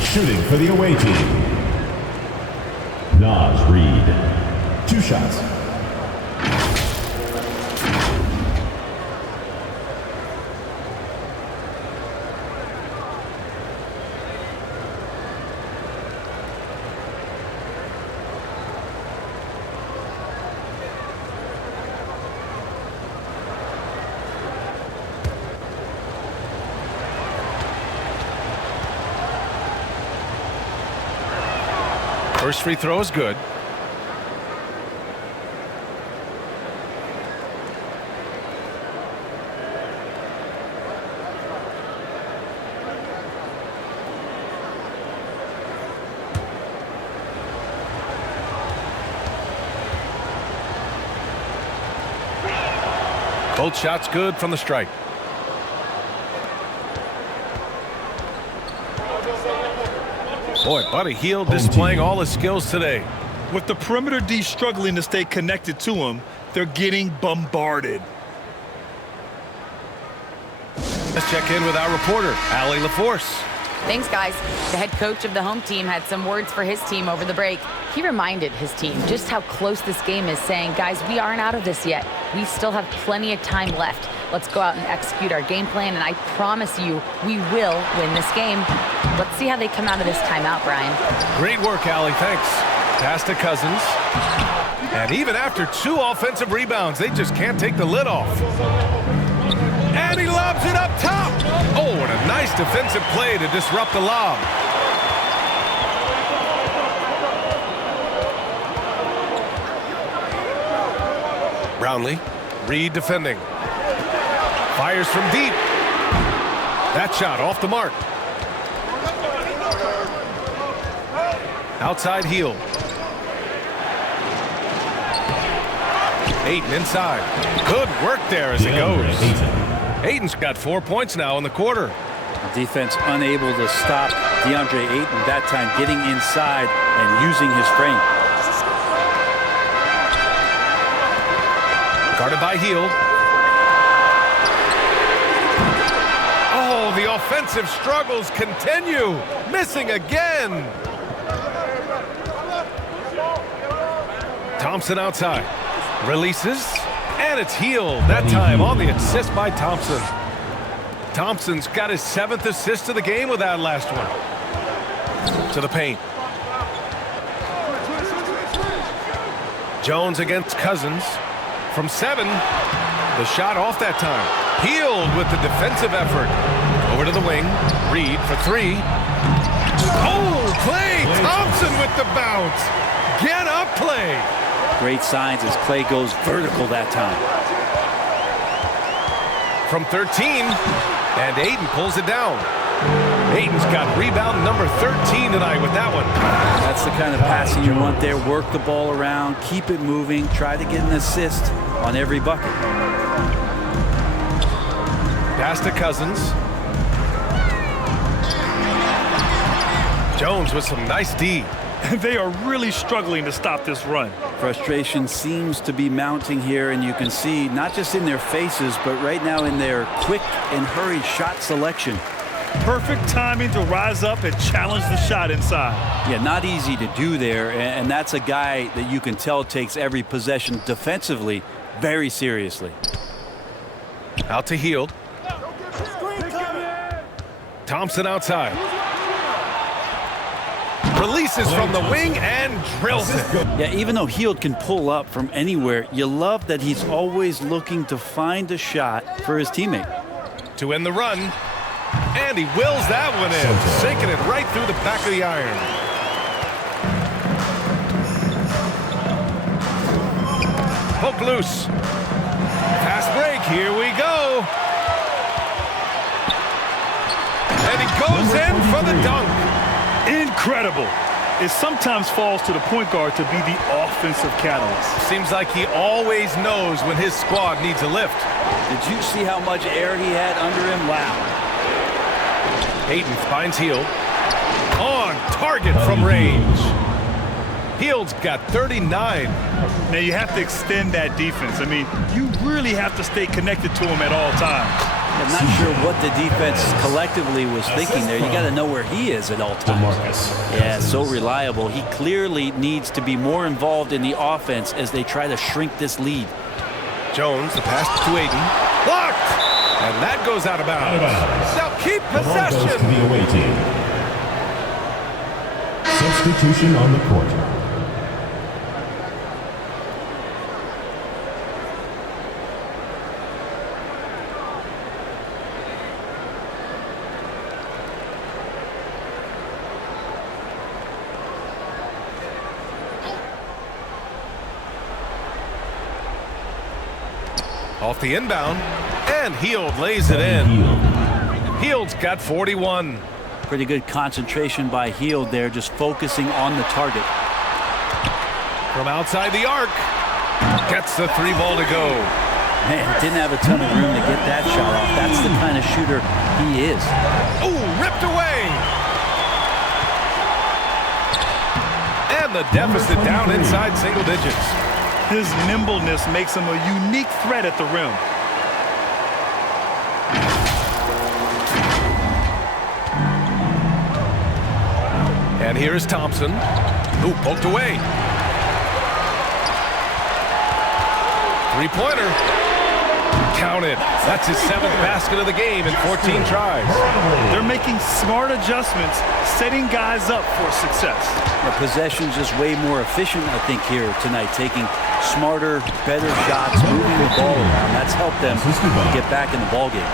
Shooting for the away team. Naz Reid. 2 shots. First free throw is good. Both shots good from the strike. Boy, Buddy Hield displaying all his skills today. With the perimeter D struggling to stay connected to him, they're getting bombarded. Let's check in with our reporter, Allie LaForce. Thanks, guys. The head coach of the home team had some words for his team over the break. He reminded his team just how close this game is, saying, guys, we aren't out of this yet. We still have plenty of time left. Let's go out and execute our game plan, and I promise you, we will win this game. Let's see how they come out of this timeout, Brian. Great work, Allie. Thanks. Pass to Cousins. And even after 2 offensive rebounds, they just can't take the lid off. And he lobs it up top. Oh, and a nice defensive play to disrupt the lob. Brownlee, Reed defending. Fires from deep. That shot off the mark. Outside heel. Ayton inside. Good work there as it goes. Ayton's got 4 points now in the quarter. Defense unable to stop DeAndre Ayton, that time getting inside and using his frame. Guarded by Hield. Oh, the offensive struggles continue. Missing again. Thompson outside. Releases. And it's Hield. That time on the assist by Thompson. Thompson's got his 7th assist of the game with that last one. To the paint. Jones against Cousins. From 7, the shot off that time. Hield with the defensive effort. Over to the wing. Reed for 3. Oh, Klay Thompson with the bounce. Get up, Klay. Great signs as Klay goes vertical that time. From 13, and Ayton pulls it down. Ayton's got rebound number 13 tonight with that one. That's the kind of passing you want there. Work the ball around, keep it moving, try to get an assist on every bucket. Pass to Cousins. Jones with some nice D. They are really struggling to stop this run. Frustration seems to be mounting here, and you can see not just in their faces, but right now in their quick and hurried shot selection. Perfect timing to rise up and challenge the shot inside. Yeah, not easy to do there, and that's a guy that you can tell takes every possession defensively very seriously. Out to Hield. Thompson outside. Releases from the wing and drills it. Yeah, even though Hield can pull up from anywhere, you love that he's always looking to find a shot for his teammate. To end the run, and he wills that one in, sinking it right through the back of the iron. Poke loose. Fast break, here we go. And he goes in for the dunk. Incredible. It sometimes falls to the point guard to be the offensive catalyst. Seems like he always knows when his squad needs a lift. Did you see how much air he had under him? Wow. Ayton finds Hield. On target from range. Hield's got 39. Now you have to extend that defense. I mean, you really have to stay connected to him at all times. I'm not sure what the defense collectively was thinking there. You got to know where he is at all times. Yeah, so reliable. He clearly needs to be more involved in the offense as they try to shrink this lead. Jones, the pass to Ayton. Blocked! And that goes out of bounds. Now keep possession. To the away team. Substitution on the court. Off the inbound, and Hield lays it in. Hield's got 41. Pretty good concentration by Hield there, just focusing on the target. From outside the arc, gets the 3 ball to go. Man, didn't have a ton of room to get that shot off. That's the kind of shooter he is. Ooh, ripped away. And the deficit down inside single digits. His nimbleness makes him a unique threat at the rim. And here's Thompson. Ooh, poked away. Three-pointer. Counted. That's his 7th basket of the game in 14 tries. They're making smart adjustments, setting guys up for success. The possession's just way more efficient, I think, here tonight, taking smarter, better shots, moving the ball around. That's helped them get back in the ballgame.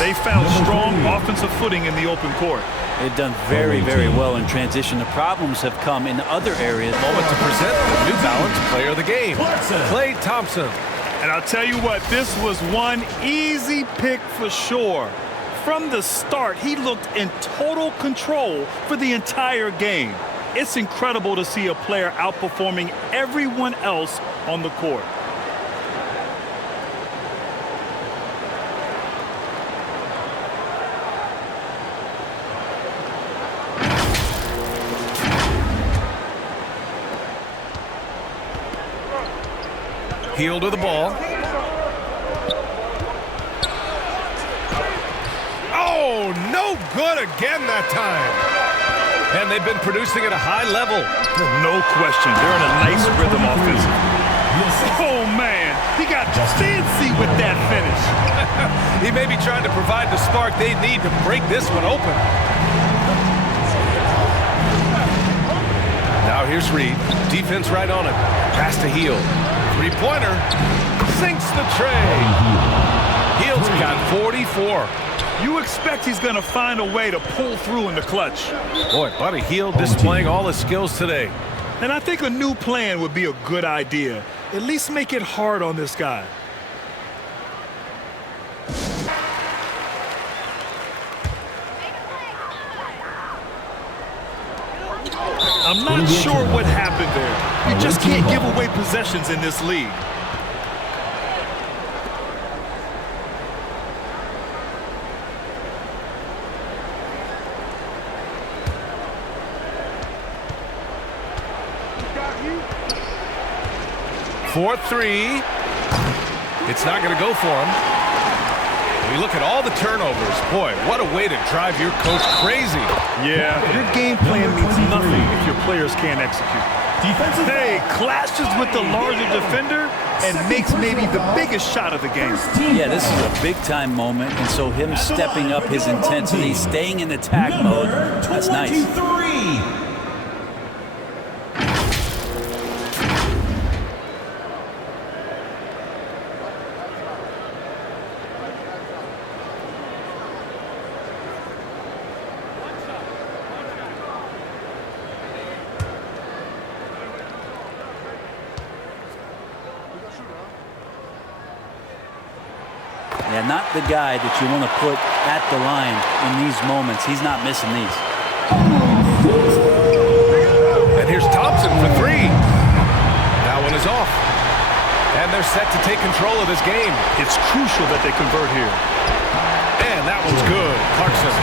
They found strong offensive footing in the open court. They've done very, very well in transition. The problems have come in other areas. Moment to present the New Balance Player of the Game, Klay Thompson. And I'll tell you what, this was one easy pick for sure. From the start, he looked in total control for the entire game. It's incredible to see a player outperforming everyone else on the court. Hield with the ball. Oh, no good again that time. And they've been producing at a high level. No question. They're in a nice rhythm offensively. Oh, man. He got fancy with that finish. He may be trying to provide the spark they need to break this one open. Now here's Reed. Defense right on him. Pass to Hield. Three-pointer. Sinks the tray. Hield's got 44. You expect he's going to find a way to pull through in the clutch. Boy, Buddy Hield displaying all his skills today. And I think a new plan would be a good idea. At least make it hard on this guy. I'm not sure what happened there. You just can't give away possessions in this league. For three. It's not going to go for him. We look at all the turnovers. Boy, what a way to drive your coach crazy. Yeah, your game plan means nothing if your players can't execute. Hey, clashes with the larger defender and makes maybe the biggest shot of the game. Yeah, this is a big-time moment, and so him stepping up his intensity, staying in attack mode, that's nice. Yeah, not the guy that you want to put at the line in these moments. He's not missing these. And here's Thompson for three. That one is off. And they're set to take control of this game. It's crucial that they convert here. And that one's good. Clarkson.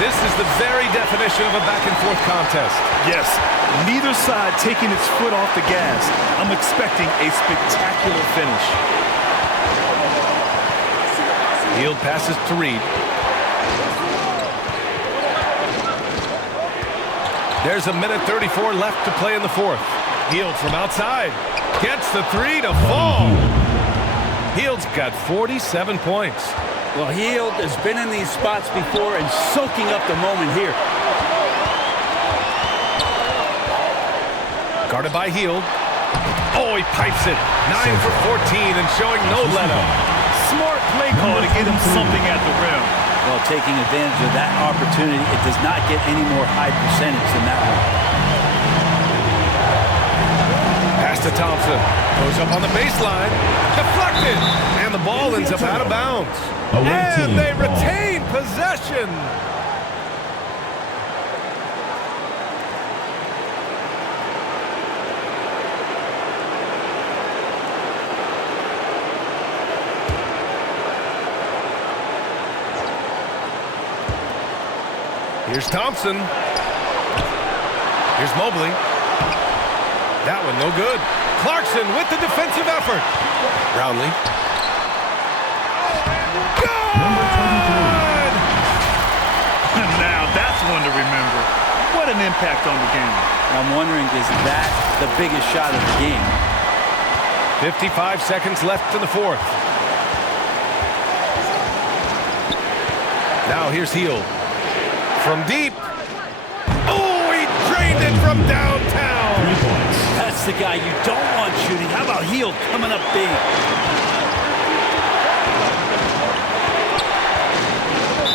This is the very definition of a back-and-forth contest. Yes, neither side taking its foot off the gas. I'm expecting a spectacular finish. Hield passes to Reed. There's a minute 34 left to play in the fourth. Hield from outside. Gets the three to fall. Hield's got 47 points. Well, Hield has been in these spots before and soaking up the moment here. Guarded by Hield. Oh, he pipes it. 9 for 14 and showing no let-up. Smart play call to get him something at the rim. Well, taking advantage of that opportunity, it does not get any more high percentage than that one. Pass to Thompson. Goes up on the baseline. Deflected. And the ball ends up out of bounds. And they retain possession. Here's Thompson. Here's Mobley. That one no good. Clarkson with the defensive effort. Brownlee. Good! Now that's one to remember. What an impact on the game. I'm wondering, is that the biggest shot of the game? 55 seconds left in the fourth. Now here's Hield. From deep. Oh, he drained it from downtown. 3 points. That's the guy you don't want shooting. How about Hield coming up big?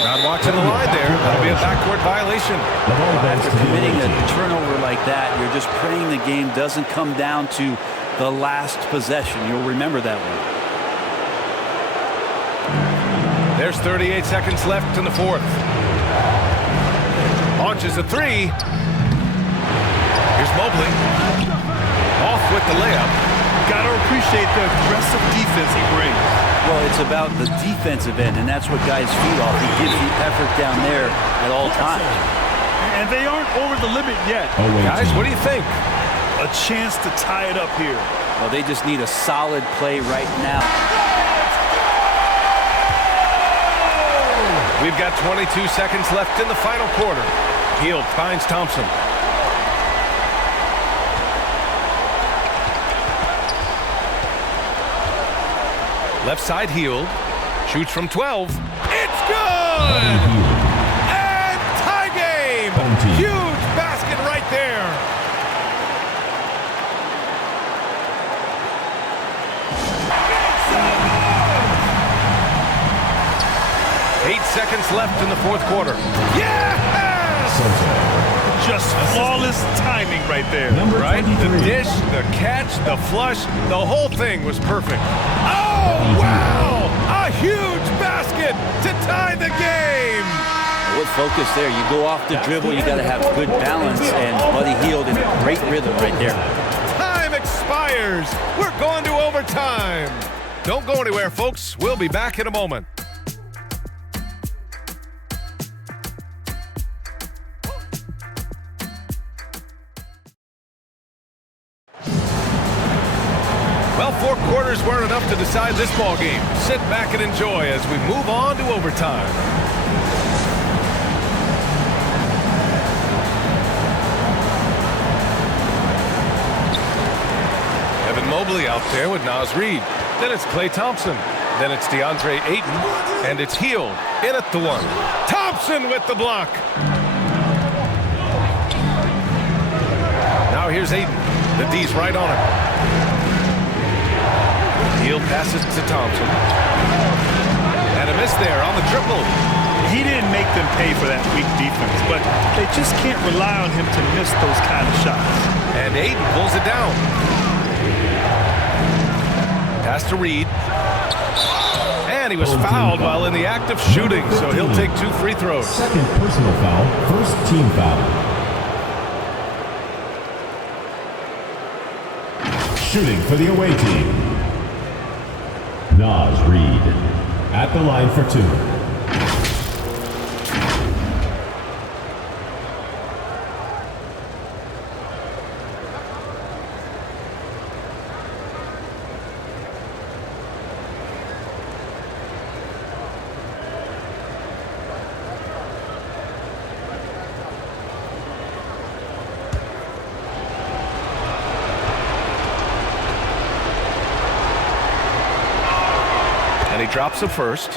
Not watching the line there. That'll be a backcourt violation. After committing a turnover like that, you're just praying the game doesn't come down to the last possession. You'll remember that one. There's 38 seconds left in the fourth. Launches a three. Here's Mobley. Off with the layup. Gotta appreciate the aggressive defense he brings. Well, it's about the defensive end, and that's what guys feed off. He gives the effort down there at all times. And they aren't over the limit yet. Guys, what do you think? A chance to tie it up here. Well, they just need a solid play right now. We've got 22 seconds left in the final quarter. Hield finds Thompson. Left side Hield. Shoots from 12. It's good! And tie game! Huge basket right there. Eight seconds left in the fourth quarter. Yes! Just flawless timing right there. Right? The dish, the catch, the flush, the whole thing was perfect. Oh, wow! A huge basket to tie the game! With focus there, you go off the dribble, you got to have good balance, and Buddy Hield in a great rhythm right there. Time expires. We're going to overtime. Don't go anywhere, folks. We'll be back in a moment. Well, 4 quarters weren't enough to decide this ball game. Sit back and enjoy as we move on to overtime. Evan Mobley out there with Naz Reid. Then it's Klay Thompson. Then it's DeAndre Ayton. And it's Hield in at the one. Thompson with the block. Now here's Ayton. The D's right on him. Hield passes to Thompson. And a miss there on the triple. He didn't make them pay for that weak defense, but they just can't rely on him to miss those kind of shots. And Ayton pulls it down. Pass to Reid. And he was fouled while in the act of shooting, so he'll take 2 free throws. Second personal foul, first team foul. Shooting for the away team. Naz Reid at the line for 2. And he drops the first.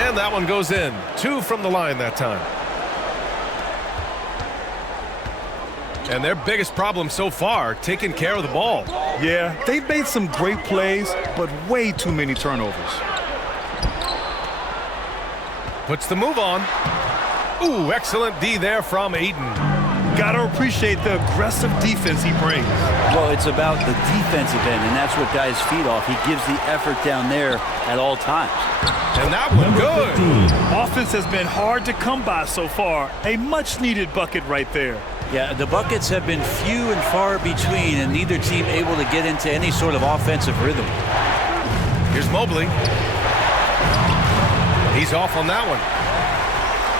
And that one goes in. 2 from the line that time. And their biggest problem so far, taking care of the ball. Yeah, they've made some great plays, but way too many turnovers. Puts the move on. Ooh, excellent D there from Ayton. Gotta appreciate the aggressive defense he brings. Well, it's about the defensive end, and that's what guys feed off. He gives the effort down there at all times. And that one good. 15. Offense has been hard to come by so far. A much-needed bucket right there. Yeah, the buckets have been few and far between, and neither team able to get into any sort of offensive rhythm. Here's Mobley. He's off on that one.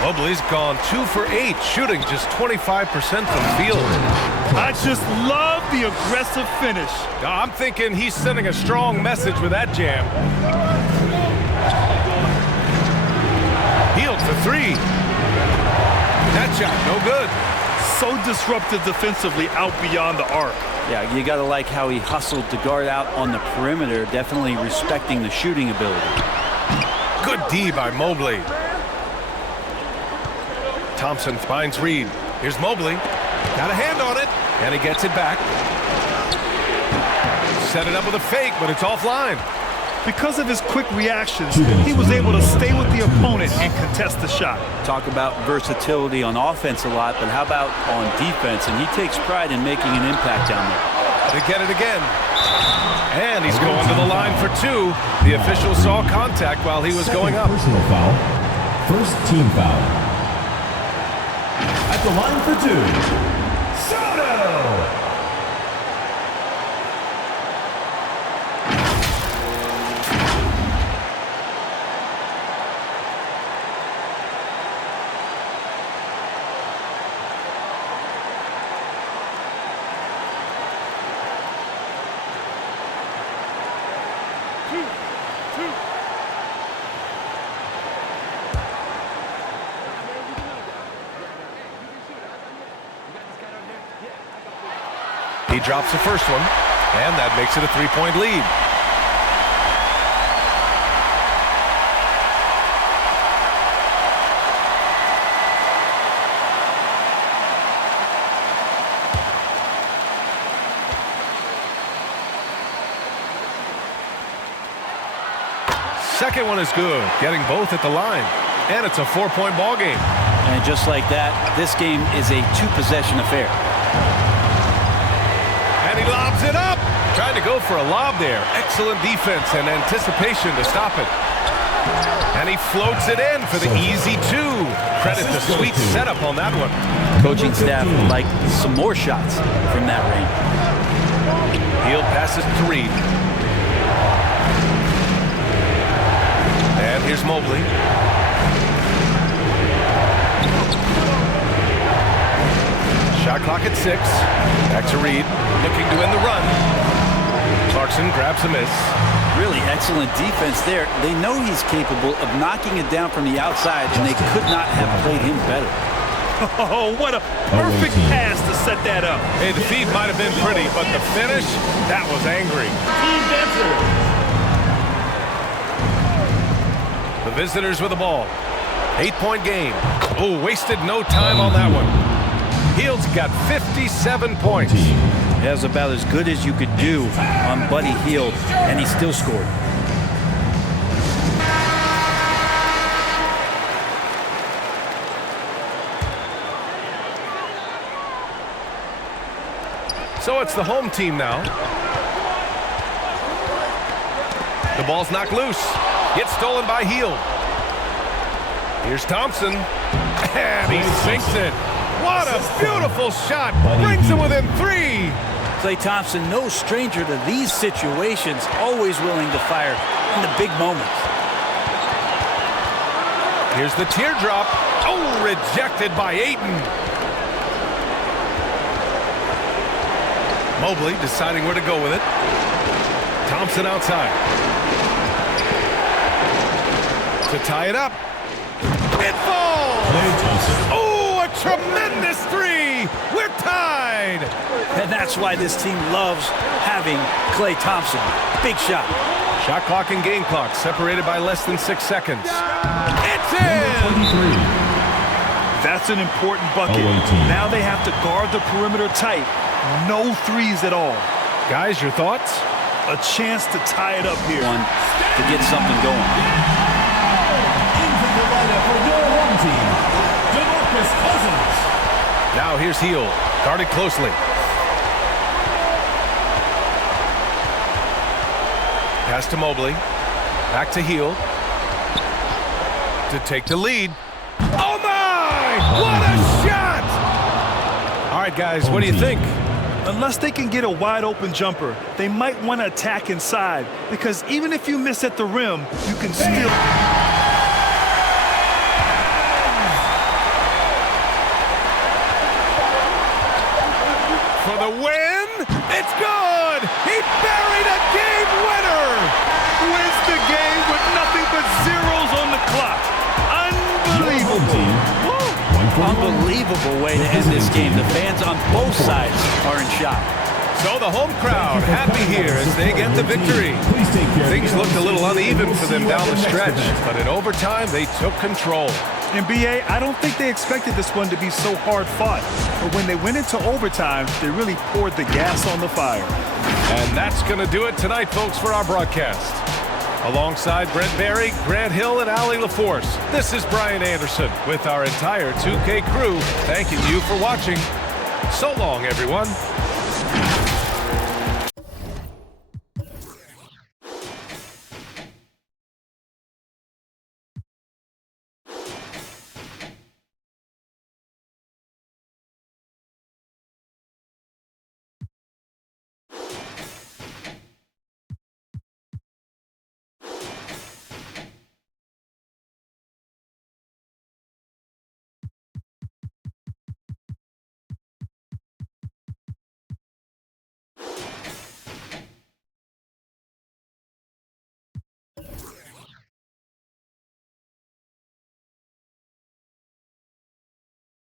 Mobley's gone 2 for 8, shooting just 25% from the field. I just love the aggressive finish. I'm thinking he's sending a strong message with that jam. Hield for 3. That shot, no good. So disruptive defensively out beyond the arc. Yeah, you got to like how he hustled to guard out on the perimeter, definitely respecting the shooting ability. Good D by Mobley. Thompson finds Reed. Here's Mobley. Got a hand on it, and he gets it back. Set it up with a fake, but it's offline. Because of his quick reactions, he was able to stay with the opponent and contest the shot. Talk about versatility on offense a lot, but how about on defense? And he takes pride in making an impact down there. They get it again. And he's going to the line for 2. The official saw contact while he was going up. Personal foul. First team foul. At the line for 2, Soto! He drops the first one, and that makes it a 3-point lead. Second one is good, getting both at the line, and it's a 4-point ball game. And just like that, this game is a 2-possession affair. And he lobs it up. Trying to go for a lob there. Excellent defense and anticipation to stop it. And he floats it in for the easy 2. Credit the sweet setup on that one. Coaching staff would like some more shots from that range. Hield passes to Reed. And here's Mobley. Shot clock at 6. Back to Reed. Looking to win the run. Clarkson grabs a miss. Really excellent defense there. They know he's capable of knocking it down from the outside, and they could not have played him better. Oh, what a perfect pass to set that up. Hey, the feed might have been pretty, but the finish, that was angry. The visitors with the ball. 8-point game. Oh, wasted no time on that one. Hield's got 57 points. That was about as good as you could do on Buddy Hield, and he still scored. So it's the home team now. The ball's knocked loose. Gets stolen by Hield. Here's Thompson. And he sinks it. What a beautiful shot. Brings him within 3. Klay Thompson, no stranger to these situations, always willing to fire in the big moments. Here's the teardrop. Oh, rejected by Ayton. Mobley deciding where to go with it. Thompson outside. To tie it up. It falls! Oh, a tremendous 3! We're tied! And that's why this team loves having Klay Thompson. Big shot. Shot clock and game clock separated by less than 6 seconds. It's in! That's an important bucket. Now they have to guard the perimeter tight. No 3s at all. Guys, your thoughts? A chance to tie it up here. One to get something going. Into the lineup for your home team, DeMarcus Cousins. Now here's Hield, guarded closely. Pass to Mobley. Back to Hield. To take the lead. Oh my! What a shot! All right, guys, what do you think? Unless they can get a wide open jumper, they might want to attack inside, because even if you miss at the rim, you can still... for the win. It's good. He buried a game winner. Wins the game with nothing but zeros on the clock. Unbelievable. Unbelievable way to end this game. The fans on both sides are in shock. So the home crowd happy here as they get the victory. Things looked a little uneven for them down the stretch, but in overtime they took control. NBA, I don't think they expected this one to be so hard fought. But when they went into overtime, they really poured the gas on the fire. And that's going to do it tonight, folks, for our broadcast. Alongside Brent Barry, Grant Hill, and Allie LaForce, this is Brian Anderson with our entire 2K crew thanking you for watching. So long, everyone.